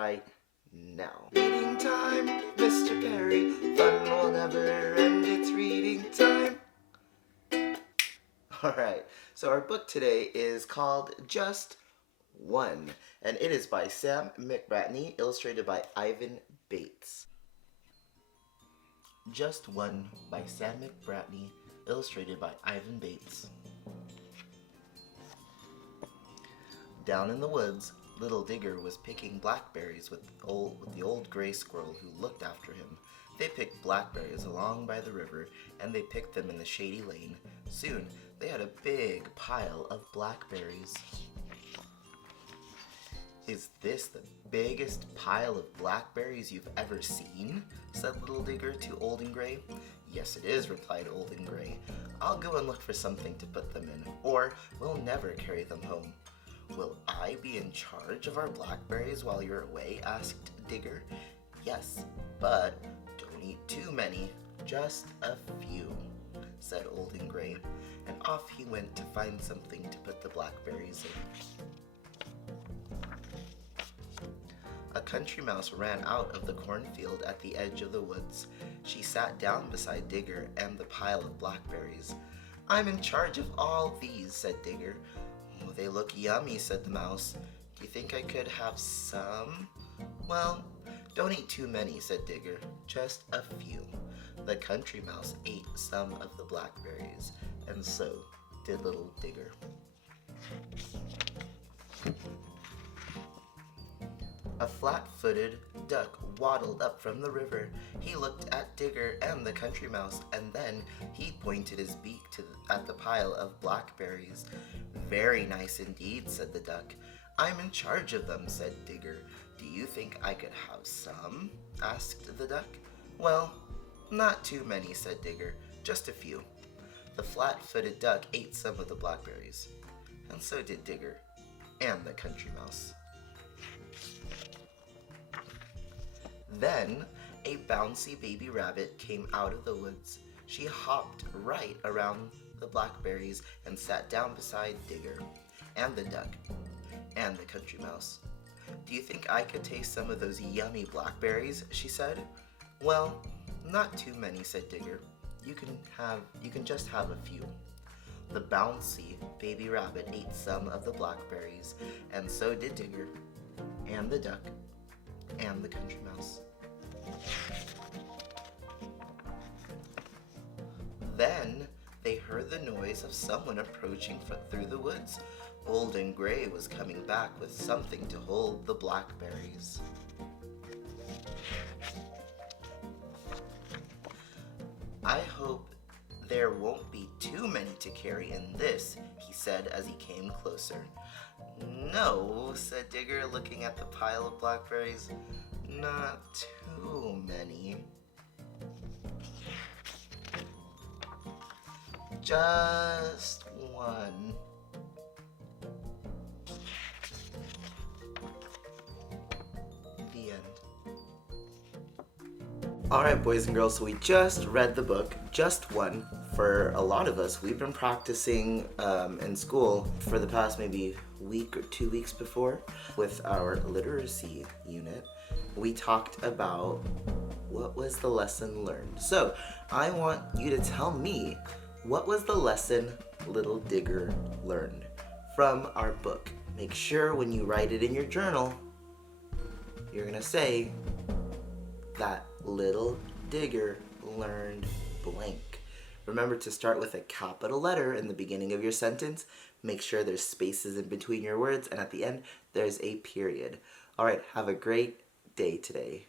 right now. Reading time, Mr. Perry, fun will never end, it's reading time. Alright, so our book today is called Just One, and it is by Sam McBratney, illustrated by Ivan Bates. Just One by Sam McBratney, illustrated by Ivan Bates. Down in the woods, Little Digger was picking blackberries with the old gray squirrel who looked after him. They picked blackberries along by the river, and they picked them in the shady lane. Soon, they had a big pile of blackberries. "Is this the biggest pile of blackberries you've ever seen?" said Little Digger to Old and Gray. "Yes, it is," replied Old and Gray. "I'll go and look for something to put them in, or we'll never carry them home." "Will I be in charge of our blackberries while you're away?" asked Digger. "Yes, but don't eat too many, just a few," said Old and Gray, and off he went to find something to put the blackberries in. A country mouse ran out of the cornfield at the edge of the woods. She sat down beside Digger and the pile of blackberries. "I'm in charge of all these," said Digger. "Oh, they look yummy," said the mouse. "Do you think I could have some?" "Well, don't eat too many," said Digger. "Just a few." The country mouse ate some of the blackberries, and so did Little Digger. A flat-footed duck waddled up from the river. He looked at Digger and the country mouse, and then he pointed his beak at the pile of blackberries. "Very nice indeed," said the duck. "I'm in charge of them," said Digger. "Do you think I could have some?" asked the duck. "Well, not too many," said Digger. "Just a few." The flat-footed duck ate some of the blackberries, and so did Digger and the country mouse. Then a bouncy baby rabbit came out of the woods. She hopped right around the blackberries and sat down beside Digger and the duck and the country mouse. "Do you think I could taste some of those yummy blackberries?" she said. "Well, not too many," said Digger. You can just have a few." The bouncy baby rabbit ate some of the blackberries, and so did Digger and the duck and the country mouse. Then they heard the noise of someone approaching through the woods. Old and Gray was coming back with something to hold the blackberries. "I hope there won't be too many to carry in this," he said as he came closer. "No," said Digger, looking at the pile of blackberries. "Not too many. Just one." The end. Alright, boys and girls, so we just read the book, Just One. For a lot of us, we've been practicing in school for the past maybe week or 2 weeks before with our literacy unit. We talked about what was the lesson learned. So I want you to tell me, what was the lesson Little Digger learned from our book? Make sure when you write it in your journal, you're gonna say that Little Digger learned blank. Remember to start with a capital letter in the beginning of your sentence. Make sure there's spaces in between your words, and at the end, there's a period. All right, have a great day today.